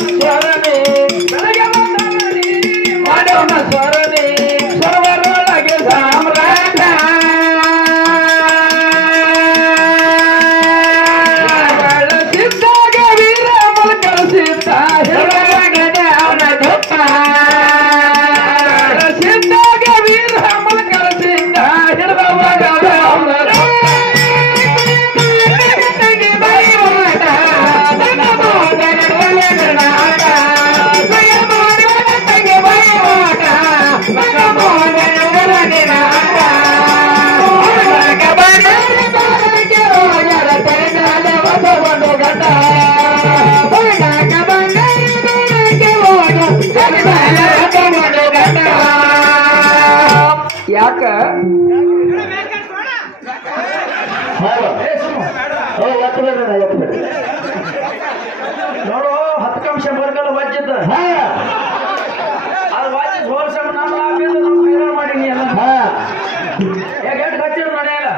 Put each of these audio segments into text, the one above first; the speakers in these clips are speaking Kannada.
ಸ್ವರಣಿ ಬೆಳಗ್ಗೆ ಬಂದವನಿ ಮಾಡೋಣ ಸ್ವರಣಿ ಸರ್ವರೊಳಗೆ ಸಾಮ್ರಾಟ ಬಳಸಿದ್ದಾಗ ವೀರ ಕಳಿಸಿದ್ದ ಹೇಳಲಾಗದೆ ಅವನ ಜೊತ್ತ ಬಳಸಿದ್ದಾಗ ವೀರ ಕಳಿಸಿದ್ದ ಹಿಡಿದವಾಗ ಅವನ ಯಾಕ ನೋಡು 10 ಅಂಶ ಬರ್ಗಲ್ಲ ವಜ್ಜದ ಅದು ವಜ್ಜ ಹೋಲ್ಸ ನಮ್ಮ ಲಾಭಿಂದ ನಮ್ಮ ಹೈರಾಣ ಮಾಡೀನಿ ಎಲ್ಲ ಯಾಕೆ ಗಚ್ಚಿದ ಮನೆಯಲ್ಲ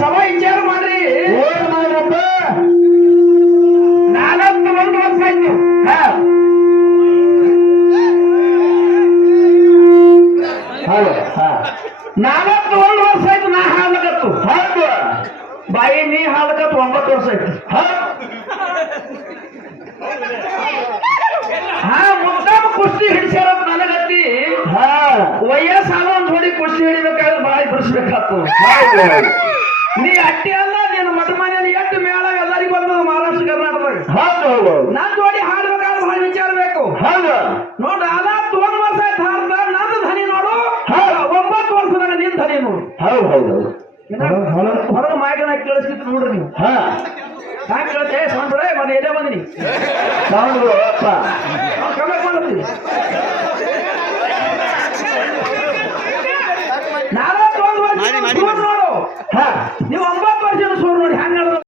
ಸಮ ವಿಚಾರ ಮಾಡ್ರಿ ಏನ್ ಮಾಡ್ರಪ್ಪ 41 ವರ್ಷ ಆಯ್ತು 41 ವರ್ಷ ಆಯ್ತು ನಾ ಹಾಲಕತ್ತು ಬಾಯಿ ನೀ ಹಾಲಕತ್ತು 9 ವರ್ಷ ಆಯ್ತು ಮುದ್ದಾಮ ಕುಸ್ತಿ ಹಿಡಿಸ್ಯಾರ ನನಗತ್ತಿ ವಯಸ್ಸಾಗ ಒಂದ್ ನೋಡಿ ಕುಸ್ತಿ ಹಿಡಿಬೇಕಾದ್ರೆ ಬಾಯಿ ಬಿಡಿಸ್ಬೇಕಾಗ್ತು ನೀ ಅಟ್ಟಿ ಅಲ್ಲ ನೀನು ಮಠ ಮನೆಯಲ್ಲಿ ಎಷ್ಟು ಮೇಳ ಎಲ್ಲರಿಗೂ ಬರ್ತದ ಮಹಾರಾಷ್ಟ್ರ ಕರ್ನಾಟಕದಾಗ ನಾನ್ ಜೋಡಿ ಹಾಡ್ಬೇಕಾದ್ರೆ ಭಾಳ ವಿಚಾರ ಬೇಕು ನೋಡ 41 ವರ್ಷ ಆಯ್ತು ಹಾಡ್ದ ನಂದು ಧನಿ ನೋಡು 9 ವರ್ಷದಾಗ ನಿನ್ ಧನಿ ನೋಡು ಹೊರಗೆ ಮಾಯಕನ ಕೇಳಿಸ್ಕಿತ್ತು ನೋಡ್ರಿ ನೀವು ಹ್ಯಾಂಗ ಕೇಳ್ತೆ ಸೌಂಡ್ ಮನೆ ಎದೆ ಬಂದಿನಿ ಸೌಂಡ್ ಕಮ್ಮಿ ಮಾಡ್ತೀವಿ